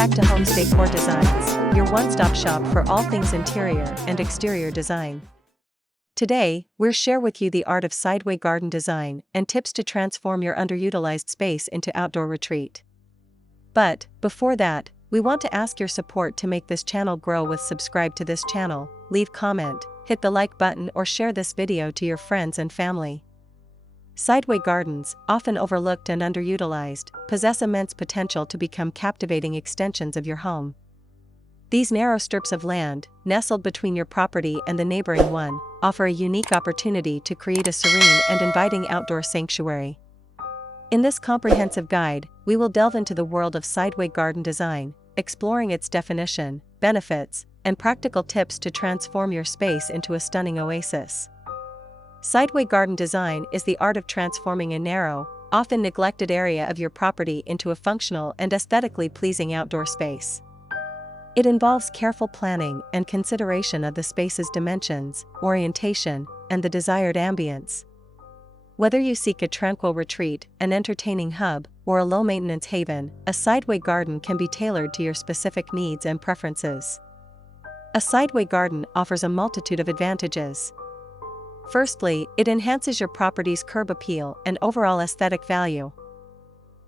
back to Homes Decor Designs, your one-stop shop for all things interior and exterior design. Today, we'll share with you the art of Sideway garden design and tips to transform your underutilized space into outdoor retreat. But, before that, we want to ask your support to make this channel grow with subscribe to this channel, leave comment, hit the like button or share this video to your friends and family. Sideway gardens, often overlooked and underutilized, possess immense potential to become captivating extensions of your home. These narrow strips of land, nestled between your property and the neighboring one, offer a unique opportunity to create a serene and inviting outdoor sanctuary. In this comprehensive guide, we will delve into the world of Sideway garden design, exploring its definition, benefits, and practical tips to transform your space into a stunning oasis. Sideway garden design is the art of transforming a narrow, often neglected area of your property into a functional and aesthetically pleasing outdoor space. It involves careful planning and consideration of the space's dimensions, orientation, and the desired ambience. Whether you seek a tranquil retreat, an entertaining hub, or a low-maintenance haven, a sideway garden can be tailored to your specific needs and preferences. A sideway garden offers a multitude of advantages. Firstly, it enhances your property's curb appeal and overall aesthetic value.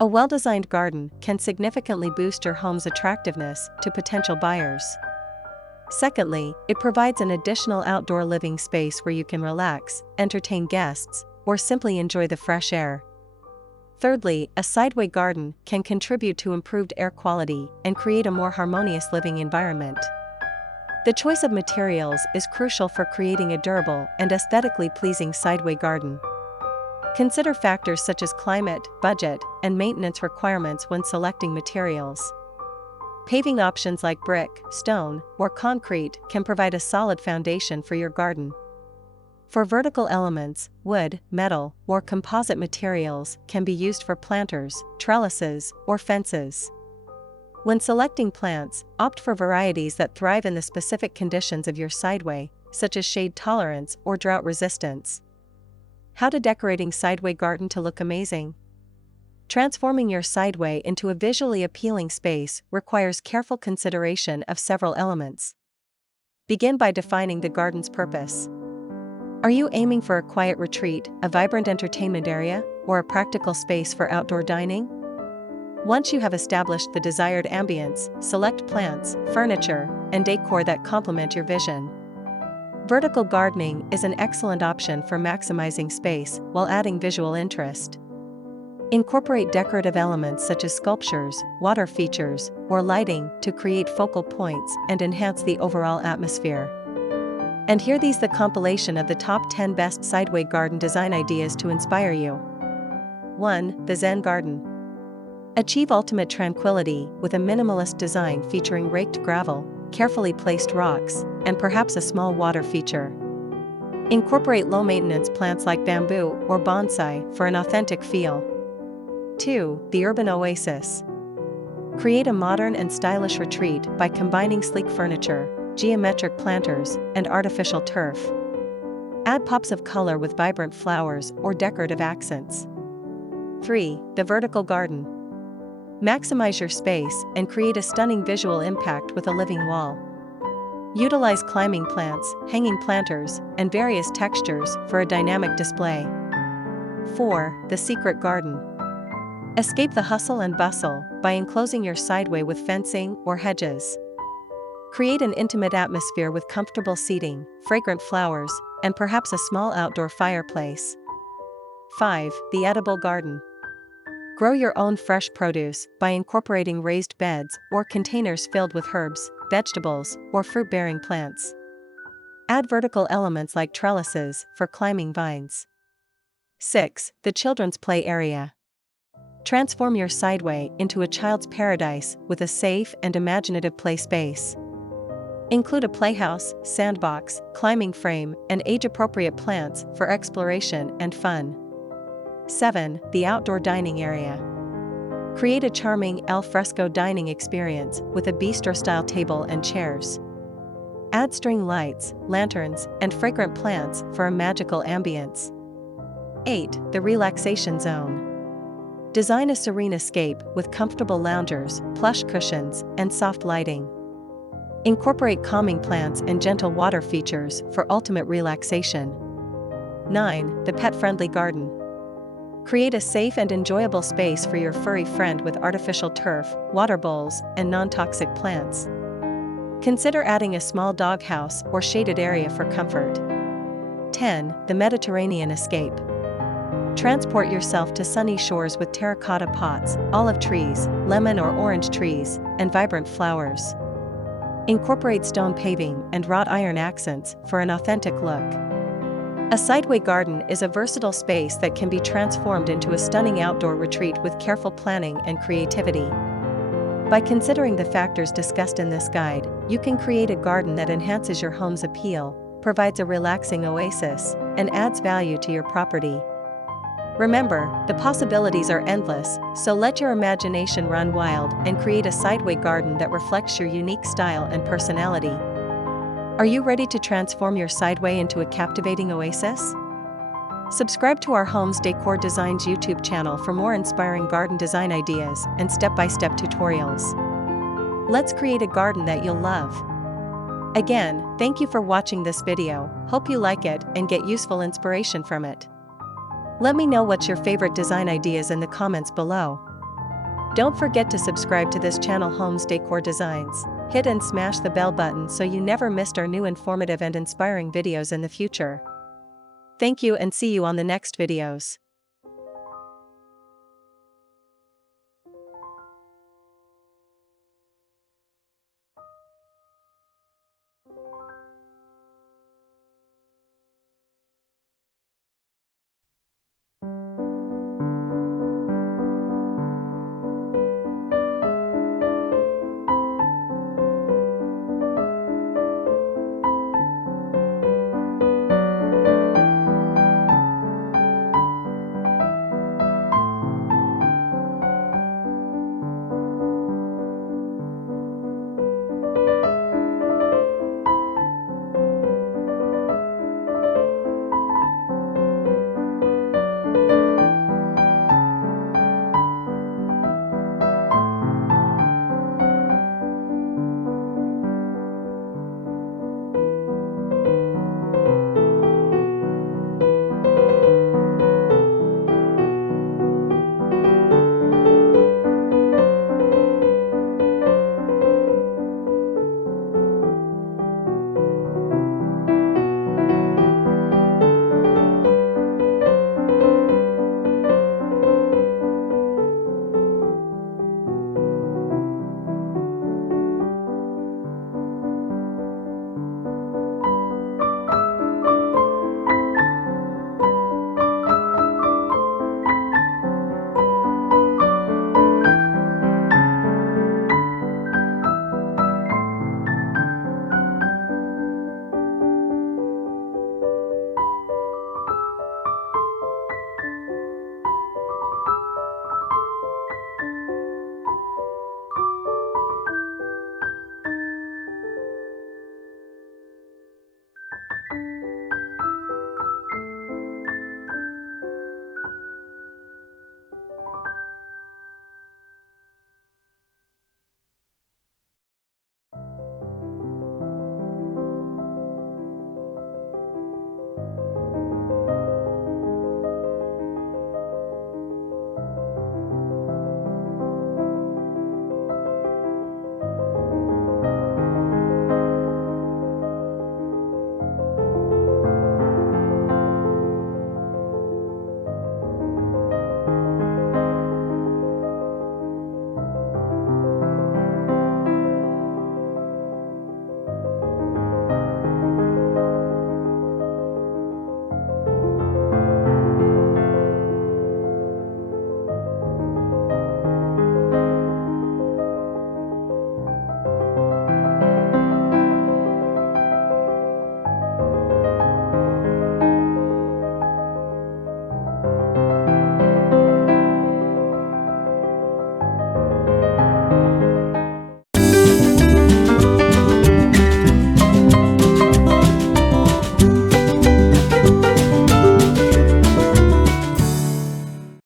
A well-designed garden can significantly boost your home's attractiveness to potential buyers. Secondly, it provides an additional outdoor living space where you can relax, entertain guests, or simply enjoy the fresh air. Thirdly, a sideway garden can contribute to improved air quality and create a more harmonious living environment. The choice of materials is crucial for creating a durable and aesthetically pleasing sideway garden. Consider factors such as climate, budget, and maintenance requirements when selecting materials. Paving options like brick, stone, or concrete can provide a solid foundation for your garden. For vertical elements, wood, metal, or composite materials can be used for planters, trellises, or fences. When selecting plants, opt for varieties that thrive in the specific conditions of your sideway, such as shade tolerance or drought resistance. How to decorating sideway garden to look amazing. Transforming your sideway into a visually appealing space requires careful consideration of several elements. Begin by defining the garden's purpose. Are you aiming for a quiet retreat, a vibrant entertainment area, or a practical space for outdoor dining? Once you have established the desired ambience, select plants, furniture, and decor that complement your vision. Vertical gardening is an excellent option for maximizing space while adding visual interest. Incorporate decorative elements such as sculptures, water features, or lighting to create focal points and enhance the overall atmosphere. And here these the compilation of the top 10 best sideway garden design ideas to inspire you. 1. The Zen Garden. Achieve ultimate tranquility with a minimalist design featuring raked gravel, carefully placed rocks, and perhaps a small water feature. Incorporate low-maintenance plants like bamboo or bonsai for an authentic feel. 2. The Urban Oasis. Create a modern and stylish retreat by combining sleek furniture, geometric planters, and artificial turf. Add pops of color with vibrant flowers or decorative accents. 3. The Vertical Garden. Maximize your space and create a stunning visual impact with a living wall. Utilize climbing plants, hanging planters, and various textures for a dynamic display. 4. The Secret Garden. Escape the hustle and bustle by enclosing your sideway with fencing or hedges. Create an intimate atmosphere with comfortable seating, fragrant flowers, and perhaps a small outdoor fireplace. 5. The Edible Garden. Grow your own fresh produce by incorporating raised beds or containers filled with herbs, vegetables, or fruit-bearing plants. Add vertical elements like trellises for climbing vines. 6. The Children's Play Area. Transform your sideway into a child's paradise with a safe and imaginative play space. Include a playhouse, sandbox, climbing frame, and age-appropriate plants for exploration and fun. 7. The Outdoor Dining Area. Create a charming al fresco dining experience with a bistro-style table and chairs. Add string lights, lanterns, and fragrant plants for a magical ambience. 8. The Relaxation Zone. Design a serene escape with comfortable loungers, plush cushions, and soft lighting. Incorporate calming plants and gentle water features for ultimate relaxation. 9. The pet-friendly garden. Create a safe and enjoyable space for your furry friend with artificial turf, water bowls, and non-toxic plants. Consider adding a small doghouse or shaded area for comfort. 10. The Mediterranean escape. Transport yourself to sunny shores with terracotta pots, olive trees, lemon or orange trees, and vibrant flowers. Incorporate stone paving and wrought iron accents for an authentic look. A Sideway garden is a versatile space that can be transformed into a stunning outdoor retreat with careful planning and creativity. By considering the factors discussed in this guide, you can create a garden that enhances your home's appeal, provides a relaxing oasis, and adds value to your property. Remember, the possibilities are endless, so let your imagination run wild and create a Sideway garden that reflects your unique style and personality. Are you ready to transform your Sideway into a captivating oasis? Subscribe to our Homes Decor Designs YouTube channel for more inspiring garden design ideas and step-by-step tutorials. Let's create a garden that you'll love. Again, thank you for watching this video. Hope you like it and get useful inspiration from it. Let me know what's your favorite design ideas in the comments below. Don't forget to subscribe to this channel, Homes Decor Designs. Hit and smash the bell button so you never missed our new informative and inspiring videos in the future. Thank you and see you on the next videos.